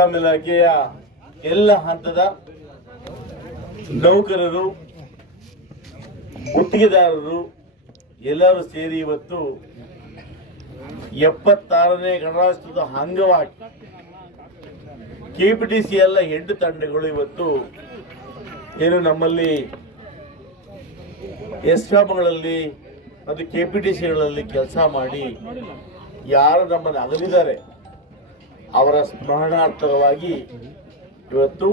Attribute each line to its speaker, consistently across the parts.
Speaker 1: ಆ ಇಲಾಖೆಯ ಎಲ್ಲ ಹಂತದ ನೌಕರರು, ಗುತ್ತಿಗೆದಾರರು ಎಲ್ಲರೂ ಸೇರಿ ಇವತ್ತು ಎಪ್ಪತ್ತಾರನೇ ಗಣರಾಜ್ಯೋತ್ಸವದ ಅಂಗವಾಗಿ ಕೆಪಿಟಿಸಿ ಎಲ್ಲ ಎಂಟು ತಂಡಗಳು ಇವತ್ತು ಏನು ನಮ್ಮಲ್ಲಿ ಎಸ್ಕಾಮ್ಗಳಲ್ಲಿ ಮತ್ತು ಸಿಗಳಲ್ಲಿ ಕೆಲಸ ಮಾಡಿ ಯಾರು ನಮ್ಮನ್ನು ಅಗಲಿದ್ದಾರೆ. ಅವರ ಸ್ಮರಣಾರ್ಥವಾಗಿ ಇವತ್ತು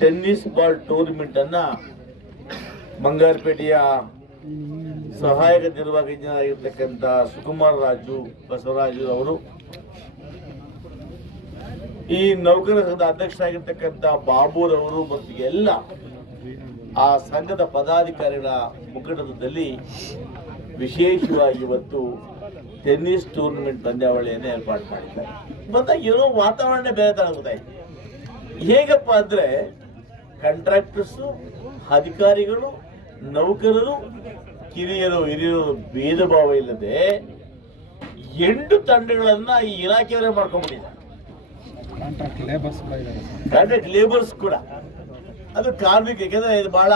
Speaker 1: ಟೆನ್ನಿಸ್ ಬಾಲ್ ಟೂರ್ನಮೆಂಟ್ ಅನ್ನ ಬಂಗಾರಪೇಟೆಯ ಸಹಾಯಕ ನಿರ್ವಾಹಕರಾಗಿರ್ತಕ್ಕಂಥ ಸುಕುಮಾರ್ ರಾಜು ಬಸವರಾಜು ಅವರು. ಈ ನೌಕರ ಸಂಘದ ಅಧ್ಯಕ್ಷರಾಗಿರ್ತಕ್ಕಂಥ ಬಾಬುರವರು ಮತ್ತು ಎಲ್ಲ ಆ ಸಂಘದ ಪದಾಧಿಕಾರಿಗಳ ಮುಖಂಡದಲ್ಲಿ ವಿಶೇಷವಾಗಿ ಇವತ್ತು ಟೆನ್ನಿಸ್ ಟೂರ್ನಮೆಂಟ್ ಪಂದ್ಯಾವಳಿಯನ್ನು ಏರ್ಪಾಡು ಮಾಡಿದ್ದಾರೆ. ಬಂದಾಗ ಏನೋ ವಾತಾವರಣ ಬೇರೆ ತರ ಗೊತ್ತಾಯ್ತು ಹೇಗಪ್ಪ ಅಂದ್ರೆ ಕಾಂಟ್ರಾಕ್ಟರ್ಸು ಅಧಿಕಾರಿಗಳು ನೌಕರರು ಕಿರಿಯರು ಹಿರಿಯರು ಭೇದ ಭಾವ ಇಲ್ಲದೆ ಎಂಟು ತಂಡಗಳನ್ನ ಈ ಇಲಾಖೆಯವರೇ ಮಾಡ್ಕೊಂಡ್ಬಿಟ್ಟಿದ್ದಾರೆ ಕಾಂಟ್ರಾಕ್ಟ್ ಲೇಬರ್ಸ್ ಕೂಡ. ಅದು ಕಾರ್ಮಿಕ ಯಾಕಂದ್ರೆ ಇದು ಬಹಳ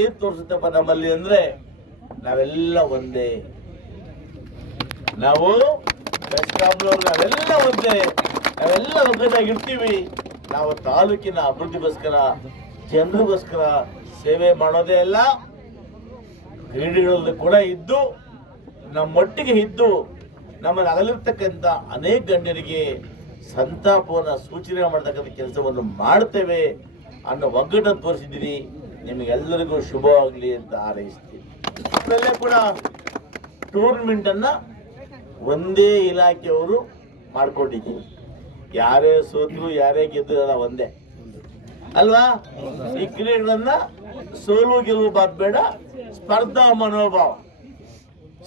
Speaker 1: ಏನ್ ತೋರಿಸುತ್ತಪ್ಪ ನಮ್ಮಲ್ಲಿ ಅಂದ್ರೆ ನಾವೆಲ್ಲ ಒಂದೇ. ನಾವು ನಾವೆಲ್ಲ ಒಂದೇ. ನಾವೆಲ್ಲ ಇರ್ತೀವಿ ನಾವು ತಾಲೂಕಿನ ಅಭಿವೃದ್ಧಿಗೋಸ್ಕರ, ಜನರಿಗೋಸ್ಕರ ಸೇವೆ ಮಾಡೋದೇ ಅಲ್ಲ, ಕ್ರೀಡೆಗಳಲ್ಲಿ ಕೂಡ ಇದ್ದು, ನಮ್ಮೊಟ್ಟಿಗೆ ಇದ್ದು, ನಮ್ಮಲ್ಲಿ ಅಗಲಿರ್ತಕ್ಕಂಥ ಅನೇಕ ಗಣ್ಯರಿಗೆ ಸಂತಾಪವನ್ನು ಸೂಚನೆ ಮಾಡತಕ್ಕಂಥ ಕೆಲಸವನ್ನು ಮಾಡ್ತೇವೆ ಅನ್ನೋ ಒಗ್ಗಟ್ಟನ್ನು ತೋರಿಸಿದ್ದೀರಿ. ನಿಮಗೆಲ್ಲರಿಗೂ ಶುಭವಾಗಲಿ ಅಂತ ಹಾರೈಸ್ತೀನಿ. ಕೂಡ ಟೂರ್ನಮೆಂಟ್ ಅನ್ನ ಒಂದೇ ಇಲಾಖೆಯವರು ಮಾಡ್ಕೊಂಡಿದ್ದೀವಿ ಯಾರೇ ಸೋತ್ರು ಯಾರೇ ಗೆದ್ದಿರಲ್ಲ ಒಂದೇ. ಅಲ್ವಾ? ಈ ಕ್ರೀಡೆಗಳನ್ನ ಸೋಲು ಗೆಲುವು ಬೇಡ ಸ್ಪರ್ಧಾ ಮನೋಭಾವ.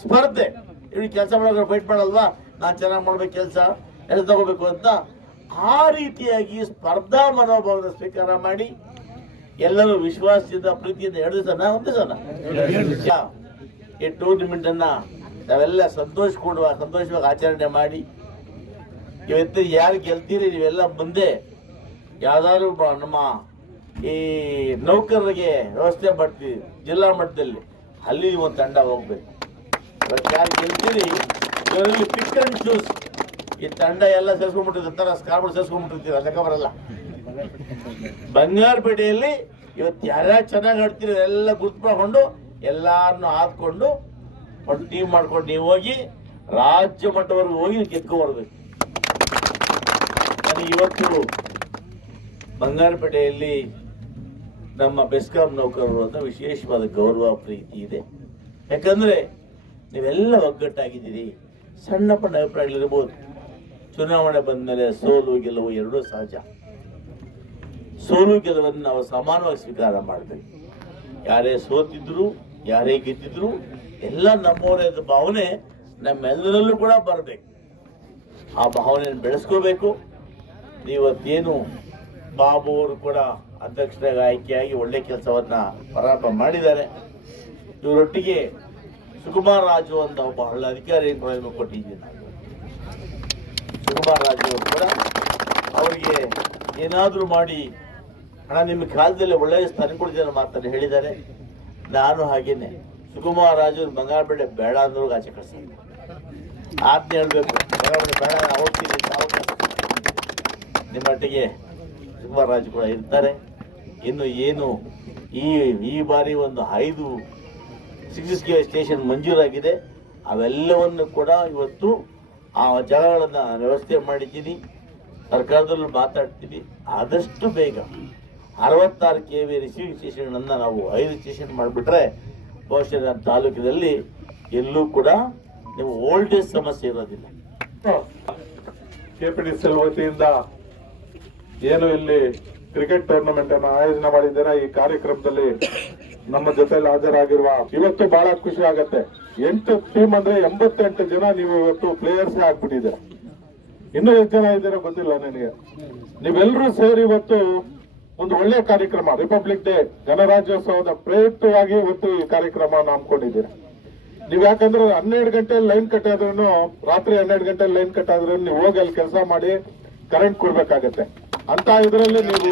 Speaker 1: ಸ್ಪರ್ಧೆ. ಇವ್ರಿಗೆ ಕೆಲಸ ಮಾಡೋಕೆ ಫೈಟ್ ಮಾಡಲ್ವಾ? ನಾನು ಚೆನ್ನಾಗಿ ಮಾಡ್ಬೇಕು ಕೆಲಸ ಎಲ್ಲ ತಗೋಬೇಕು ಅಂತ ಆ ರೀತಿಯಾಗಿ ಸ್ಪರ್ಧಾ ಮನೋಭಾವನ ಸ್ವೀಕಾರ ಮಾಡಿ ಎಲ್ಲರೂ ವಿಶ್ವಾಸದಿಂದ ಪ್ರೀತಿಯಿಂದ ಎರಡು ದಿವಸ ಒಂದೇ ದಿವಸ. ಈ ಟೂರ್ನಿಮೆಂಟ್ ಅನ್ನ ನಾವೆಲ್ಲ ಸಂತೋಷ ಕೊಡುವ ಸಂತೋಷವಾಗಿ ಆಚರಣೆ ಮಾಡಿ, ಇವತ್ತು ಯಾರು ಗೆಲ್ತೀರಿ ನೀವೆಲ್ಲ ಮುಂದೆ ಯಾವ್ದಾದ್ರು ನಮ್ಮ ಈ ನೌಕರರಿಗೆ ವ್ಯವಸ್ಥೆ ಮಾಡ್ತೀವಿ, ಜಿಲ್ಲಾ ಮಟ್ಟದಲ್ಲಿ. ಅಲ್ಲಿ ಒಂದು ತಂಡ ಹೋಗ್ಬೇಕು. ಇವತ್ತು ಯಾರು ಗೆಲ್ತೀರಿ, ಇವರಲ್ಲಿ ಪಿಕ್ ಅಂಡ್ ಚೂಸ್ ಈ ತಂಡ ಎಲ್ಲ ಸೇರ್ಸ್ಕೊಂಡ್ಬಿಟ್ಟಿರ್ತಾರೆ ಸ್ಕಾರ್ಬೋರ್ಡ್ ಸೇರ್ಸ್ಕೊಂಡ್ಬಿಟ್ಟಿರ್ತೀರ ಲೆಕ್ಕ ಬರಲ್ಲ. ಬಂಗಾರಪೇಟೆಯಲ್ಲಿ ಇವತ್ತು ಯಾರ್ಯಾರು ಚೆನ್ನಾಗಿ ಆಡ್ತೀರಿ ಎಲ್ಲ ಗುರ್ತು ಮಾಡಿಕೊಂಡು ಎಲ್ಲಾರನ್ನು ಆದ್ಕೊಂಡು ಒಂದು ಟೀಮ್ ಮಾಡ್ಕೊಂಡು ನೀವು ಹೋಗಿ ರಾಜ್ಯ ಮಟ್ಟವರೆಗೂ ಹೋಗಿ ಗೆದ್ಕೊಬರ್ಬೇಕು ನಾನು ನನಗೆ ಇವತ್ತು ಬಂಗಾರಪೇಟೆಯಲ್ಲಿ ನಮ್ಮ ಬೆಸ್ಕಾಂ ನೌಕರರು ಅಂತ ವಿಶೇಷವಾದ ಗೌರವ ಪ್ರೀತಿ ಇದೆ. ಯಾಕಂದ್ರೆ ನೀವೆಲ್ಲ ಒಗ್ಗಟ್ಟಾಗಿದ್ದೀರಿ. ಸಣ್ಣ ಪಣ್ಣ ಅಭಿಪ್ರಾಯಗಳಿರ್ಬೋದು. ಚುನಾವಣೆ ಬಂದಮೇಲೆ ಸೋಲು, ಗೆಲುವು ಎರಡೂ ಸಹಜ. ಸೋಲು, ಗೆಲುವನ್ನು ನಾವು ಸಮಾನವಾಗಿ ಸ್ವೀಕಾರ ಮಾಡಬೇಕು. ಯಾರೇ ಸೋತಿದ್ರು ಯಾರೇ ಗೆದ್ದಿದ್ರು ಎಲ್ಲ ನಮ್ಮವರೇ ಭಾವನೆ ನಮ್ಮೆಲ್ಲರಲ್ಲೂ ಕೂಡ ಬರಬೇಕು. ಆ ಭಾವನೆಯನ್ನು ಬೆಳೆಸ್ಕೋಬೇಕು ಇವತ್ತೇನು ಬಾಬು ಅವರು ಕೂಡ ಅಧ್ಯಕ್ಷರಾಗಿ ಆಯ್ಕೆಯಾಗಿ ಒಳ್ಳೆ ಕೆಲಸವನ್ನ ಪ್ರಾರಂಭ ಮಾಡಿದ್ದಾರೆ. ಇವರೊಟ್ಟಿಗೆ ಸುಕುಮಾರ್ ರಾಜು ಅಂತ ಒಬ್ಬ ಒಳ್ಳೆ ಅಧಿಕಾರಿ ಕೊಟ್ಟಿದ್ದೀನಿ ಸುಕುಮಾರ್ ರಾಜು ಅವರು ಕೂಡ ಅವರಿಗೆ ಏನಾದರೂ ಮಾಡಿ, ಹಣ ನಿಮ್ಮ ಕಾಲದಲ್ಲಿ ಒಳ್ಳೆಯ ಸ್ಥಾನ ಕೊಡ್ತೀನಿ ಮಾತನ್ನು ಹೇಳಿದ್ದಾರೆ. ನಾನು ಹಾಗೇನೆ. ಸುಕುಮಾರ್ ರಾಜು ಬಂಗಾರಪೇಟೆ ಬೇಡ ಅಂದ್ರೂ ಆಚೆ ಕಳಿಸ್ತಾರೆ. ಆಜ್ಞೆ ಹೇಳ್ಬೇಕು. ಬಂಗಾರಪೇಟೆ ಬೇಡ ಹೋಗ್ತೀನಿ. ನಿಮ್ಮೊಟ್ಟಿಗೆ ಶಿವರಾಜ್ ಕೂಡ ಇರ್ತಾರೆ. ಇನ್ನು ಏನು ಈ ಈ ಬಾರಿ ಒಂದು ಐದು ಸಿಕ್ಸ್ ಕೆ ಸ್ಟೇಷನ್ ಮಂಜೂರಾಗಿದೆ. ಅವೆಲ್ಲವನ್ನು ಕೂಡ ಇವತ್ತು ಆ ಜಾಗಗಳನ್ನು ವ್ಯವಸ್ಥೆ ಮಾಡಿದ್ದೀನಿ. ಸರ್ಕಾರದಲ್ಲೂ ಮಾತಾಡ್ತೀನಿ ಆದಷ್ಟು ಬೇಗ. ಅರವತ್ತಾರು ಕೆ ವಿ ರಿಸೀವಿಂಗ್ ಸ್ಟೇಷನ್ಗಳನ್ನು ನಾವು ಐದು ಸ್ಟೇಷನ್ ಮಾಡಿಬಿಟ್ರೆ ಬಹುಶಃ ನಮ್ಮ ತಾಲೂಕಿನಲ್ಲಿ ಎಲ್ಲೂ ಕೂಡ ನೀವು ಓಲ್ಡೇಜ್ ಸಮಸ್ಯೆ ಇರೋದಿಲ್ಲ.
Speaker 2: ಕೆ ಪಿ ಡಿ ಸಿ ವತಿಯಿಂದ ಏನು ಇಲ್ಲಿ ಕ್ರಿಕೆಟ್ ಟೂರ್ನಮೆಂಟ್ ಅನ್ನು ಆಯೋಜನೆ ಮಾಡಿದ್ದೇನೆ. ಈ ಕಾರ್ಯಕ್ರಮದಲ್ಲಿ ನಮ್ಮ ಜೊತೆಯಲ್ಲಿ ಹಾಜರಾಗಿರುವ ಇವತ್ತು ಬಹಳ ಖುಷಿ ಆಗತ್ತೆ. ಎಂಟು ಟೀಮ್ ಅಂದ್ರೆ ಎಂಬತ್ತೆಂಟು ಜನ ನೀವು ಇವತ್ತು ಪ್ಲೇಯರ್ಸ್ ಆಗ್ಬಿಟ್ಟಿದ್ದೀರಾ. ಇನ್ನೂ ಎಷ್ಟು ಜನ ಇದ್ದೀರಾ ಗೊತ್ತಿಲ್ಲ ನನಗೆ. ನೀವೆಲ್ಲರೂ ಸೇರಿ ಇವತ್ತು ಒಂದು ಒಳ್ಳೆಯ ಕಾರ್ಯಕ್ರಮ ರಿಪಬ್ಲಿಕ್ ಡೇ ಗಣರಾಜ್ಯೋತ್ಸವದ ಪ್ರಯುಕ್ತವಾಗಿ ಇವತ್ತು ಈ ಕಾರ್ಯಕ್ರಮ ಹಮ್ಮಿಕೊಂಡಿದ್ದೀರಾ ನೀವ್ ಯಾಕಂದ್ರೆ ಹನ್ನೆರಡು ಗಂಟೆ ಲೈನ್ ಕಟ್ಟಾದ್ರೂ ರಾತ್ರಿ ಹನ್ನೆರಡು ಗಂಟೆ ಲೈನ್ ಕಟ್ ಆದ್ರೂ ನೀವು ಹೋಗಿ ಅಲ್ಲಿ ಕೆಲಸ ಮಾಡಿ ಕರೆಂಟ್ ಕೊಡ್ಬೇಕಾಗತ್ತೆ. ಅಂತ ಇದರಲ್ಲಿ ನೀವು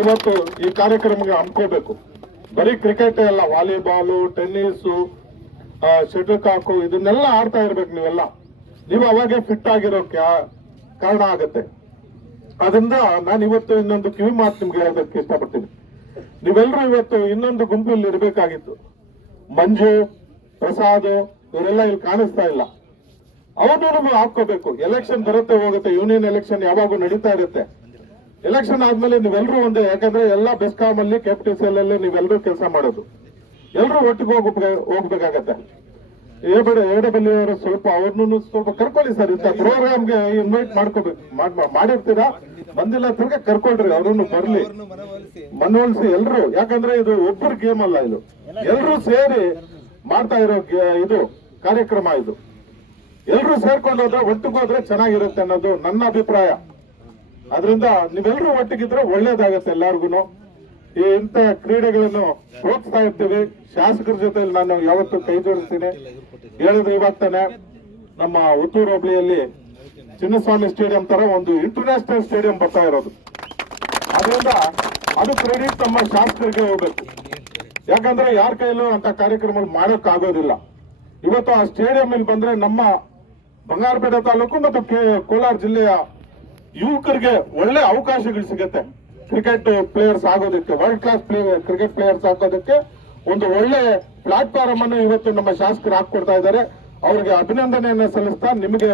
Speaker 2: ಇವತ್ತು ಈ ಕಾರ್ಯಕ್ರಮಕ್ಕೆ ಹಮ್ಕೋಬೇಕು. ಬರೀ ಕ್ರಿಕೆಟ್ ಅಲ್ಲ ವಾಲಿಬಾಲು ಟೆನ್ನಿಸು ಶಟಲ್ ಕಾಕು ಇದನ್ನೆಲ್ಲ ಆಡ್ತಾ ಇರ್ಬೇಕು ನೀವೆಲ್ಲ. ನೀವು ಅವಾಗೆ ಫಿಟ್ ಆಗಿರೋಕೆ ಕಾರಣ ಆಗತ್ತೆ. ಅದರಿಂದ ನಾನು ಇವತ್ತು ಇನ್ನೊಂದು ಕಿವಿ ಮಾತು ನಿಮ್ಗೆ ಹೇಳೋದಕ್ಕೆ ಇಷ್ಟಪಡ್ತೀನಿ. ನೀವೆಲ್ಲರೂ ಇವತ್ತು ಇನ್ನೊಂದು ಗುಂಪಲ್ಲಿ ಇರಬೇಕಾಗಿತ್ತು. ಮಂಜು, ಪ್ರಸಾದ್, ಇವರೆಲ್ಲ ಇಲ್ಲಿ ಕಾಣಿಸ್ತಾ ಇಲ್ಲ. ಅವನು ನಮಗೆ ಹಾಕೋಬೇಕು ಎಲೆಕ್ಷನ್ ಬರುತ್ತೆ, ಹೋಗುತ್ತೆ. ಯೂನಿಯನ್ ಎಲೆಕ್ಷನ್ ಯಾವಾಗೂ ನಡೀತಾ ಇರುತ್ತೆ. ಎಲೆಕ್ಷನ್ ಆದ್ಮೇಲೆ ನೀವೆಲ್ಲರೂ ಒಂದೇ, ಯಾಕಂದ್ರೆ ಎಲ್ಲ ಬೆಸ್ಕಾಮ್ ಅಲ್ಲಿ ಕ್ಯಾಪಿಟಲ್ ನೀವೆಲ್ಲರೂ ಕೆಲಸ ಮಾಡೋದು. ಎಲ್ಲರೂ ಒಟ್ಟಿಗೆ ಹೋಗ್ಬೇಕು ಹೋಗ್ಬೇಕಾಗತ್ತೆ ಬಡ ಎಡಬಲ್ಲಿ ಅವರು, ಸ್ವಲ್ಪ ಅವ್ರನ್ನೂ ಸ್ವಲ್ಪ ಕರ್ಕೊಳ್ಳಿ ಸರ್, ಇಂಥ ಪ್ರೋಗ್ರಾಮ್ಗೆ ಇನ್ವೈಟ್ ಮಾಡ್ಕೋಬೇಕು ಮಾಡ್- ಮಾಡಿರ್ತೀರಾ? ಬಂದಿಲ್ಲ ತಿರ್ಗಾ ಕರ್ಕೊಳ್ರಿ, ಅವ್ರನ್ನು ಬರ್ಲಿ. ಮನವೊಲಿಸಿ ಎಲ್ರು, ಯಾಕಂದ್ರೆ ಇದು ಒಬ್ಬರ ಗೇಮ್ ಅಲ್ಲ ಇದು. ಎಲ್ರು ಸೇರಿ ಮಾಡ್ತಾ ಇರೋ ಇದು ಕಾರ್ಯಕ್ರಮ ಇದು. ಎಲ್ರು ಸೇರ್ಕೊಂಡು ಹೋದ್ರೆ ಒಟ್ಟಿಗೆ ಹೋದ್ರೆ ಚೆನ್ನಾಗಿರುತ್ತೆ ಅನ್ನೋದು ನನ್ನ ಅಭಿಪ್ರಾಯ. ಅದರಿಂದ ನೀವೆಲ್ಲರೂ ಒಟ್ಟಿಗಿದ್ರೆ ಒಳ್ಳೇದಾಗತ್ತೆ ಎಲ್ಲಾರ್ಗು ಈ ಇಂಥ ಕ್ರೀಡೆಗಳನ್ನು ಪ್ರೋತ್ಸಾಹ ಇರ್ತೀವಿ ಶಾಸಕರ ಜೊತೆ ನಾನು ಯಾವತ್ತೂ ಕೈ ಜೋಡಿಸ್ತೀನಿ. ಹೇಳಿದ್ರೆ ಇವಾಗ ತಾನೆ ನಮ್ಮ ಉತ್ತೂರು ಹೋಬಳಿಯಲ್ಲಿ ಚಿನ್ನಸ್ವಾಮಿ ಸ್ಟೇಡಿಯಂ ತರ ಒಂದು ಇಂಟರ್ನ್ಯಾಷನಲ್ ಸ್ಟೇಡಿಯಂ ಬರ್ತಾ ಇರೋದು. ಅದರಿಂದ ಅದು ಕ್ರೆಡಿಟ್ ನಮ್ಮ ಶಾಸಕರಿಗೆ ಹೋಗ್ಬೇಕು. ಯಾಕಂದ್ರೆ ಯಾರ ಕೈಯಲ್ಲೂ ಅಂತ ಕಾರ್ಯಕ್ರಮ ಮಾಡೋಕ್ ಆಗೋದಿಲ್ಲ ಇವತ್ತು ಆ ಸ್ಟೇಡಿಯಂ ಇಲ್ಲಿ ಬಂದ್ರೆ ನಮ್ಮ ಬಂಗಾರಪೇಟೆ ತಾಲೂಕು ಮತ್ತು ಕೋಲಾರ ಜಿಲ್ಲೆಯ ಯುವಕರಿಗೆ ಒಳ್ಳೆ ಅವಕಾಶಗಳು ಸಿಗುತ್ತೆ. ಕ್ರಿಕೆಟ್ ಪ್ಲೇಯರ್ಸ್ ಆಗೋದಕ್ಕೆ world class player cricket players ಆಗೋದಕ್ಕೆ ಒಂದು ಒಳ್ಳೆ ಪ್ಲಾಟ್ಫಾರ್ಮ್ ಅನ್ನು ಇವತ್ತು ನಮ್ಮ ಶಾಸಕರು ಹಾಕೊಡ್ತಾ ಇದ್ದಾರೆ. ಅವರಿಗೆ ಅಭಿನಂದನೆಯನ್ನ ಸಲ್ಲಿಸ್ತಾ ನಿಮಗೆ